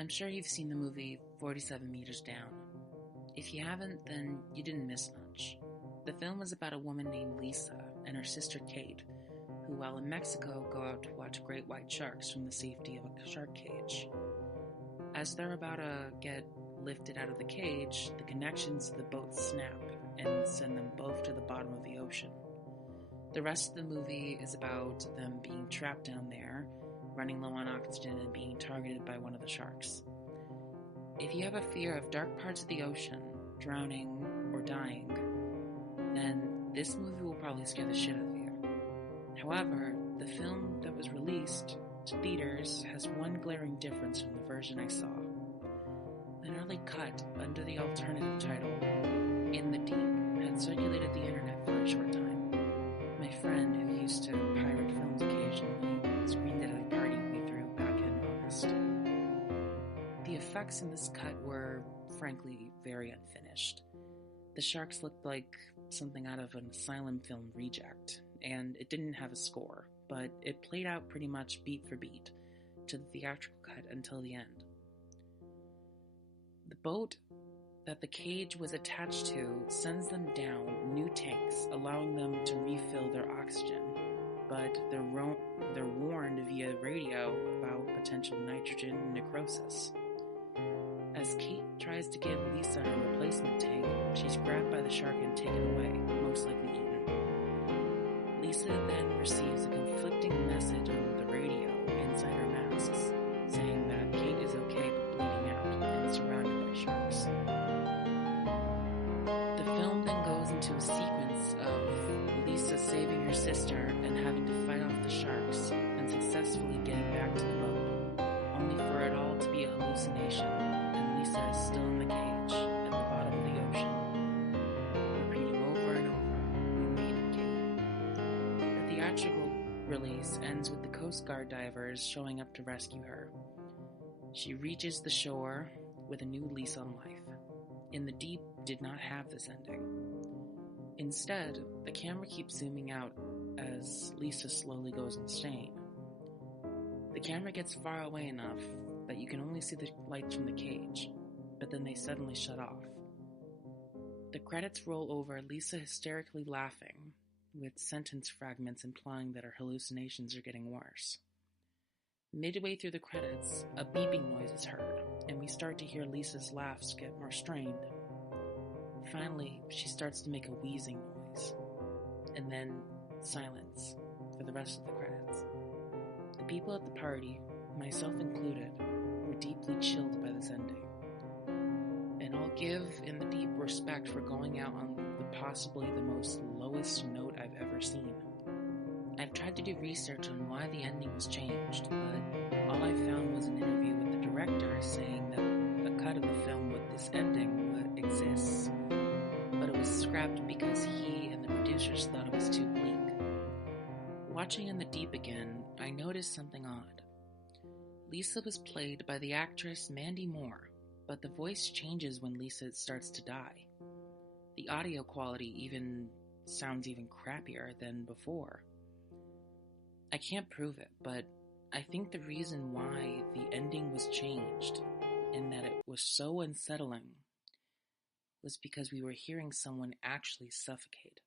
I'm sure you've seen the movie 47 Meters Down. If you haven't, then you didn't miss much. The film is about a woman named Lisa and her sister Kate, who while in Mexico go out to watch great white sharks from the safety of a shark cage. As they're about to get lifted out of the cage, the connections to the boat snap and send them both to the bottom of the ocean. The rest of the movie is about them being trapped down there, running low on oxygen and being targeted by one of the sharks. If you have a fear of dark parts of the ocean, drowning, or dying, then this movie will probably scare the shit out of you. However, the film that was released to theaters has one glaring difference from the version I saw. An early cut under the alternative title, In the Deep, had circulated the internet for a short time. My friend, who used to pirate films occasionally, screened it at a party we threw back in August. The effects in this cut were, frankly, very unfinished. The sharks looked like something out of an asylum film reject, and it didn't have a score, but it played out pretty much beat for beat to the theatrical cut until the end. The boat that the cage was attached to sends them down new tanks, allowing them to refill their oxygen, but they're warned via radio about potential nitrogen necrosis. As Kate tries to give Lisa her replacement tank, she's grabbed by the shark and taken away, most likely eaten. Lisa then receives a conflicting message on the radio inside her masks, saying that Kate is okay but bleeding out and surrounded by sharks. The film then goes into a sequence of Lisa saving her sister and having to fight off the sharks and successfully getting back to the boat, only for it all to be a hallucination, and Lisa is still in the cage at the bottom of the ocean, repeating over and over, "We made it, Kate." The theatrical release ends with the Coast Guard divers showing up to rescue her. She reaches the shore with a new lease on life. In the Deep did not have this ending. Instead, the camera keeps zooming out as Lisa slowly goes insane. The camera gets far away enough that you can only see the lights from the cage, but then they suddenly shut off. The credits roll over Lisa hysterically laughing, with sentence fragments implying that her hallucinations are getting worse. Midway through the credits, a beeping noise is heard, and we start to hear Lisa's laughs get more strained. Finally, she starts to make a wheezing noise, and then silence for the rest of the credits. The people at the party, myself included, were deeply chilled by this ending. And I'll give In the Deep respect for going out on possibly the most lowest note I've ever seen. I've tried to do research on why the ending was changed, but all I found was an interview with the director saying that a cut of the film with this ending exists, but it was scrapped because he and the producers thought it was too bleak. Watching In the Deep again, I noticed something odd. Lisa was played by the actress Mandy Moore, but the voice changes when Lisa starts to die. The audio quality sounds even crappier than before. I can't prove it, but I think the reason why the ending was changed and that it was so unsettling was because we were hearing someone actually suffocate.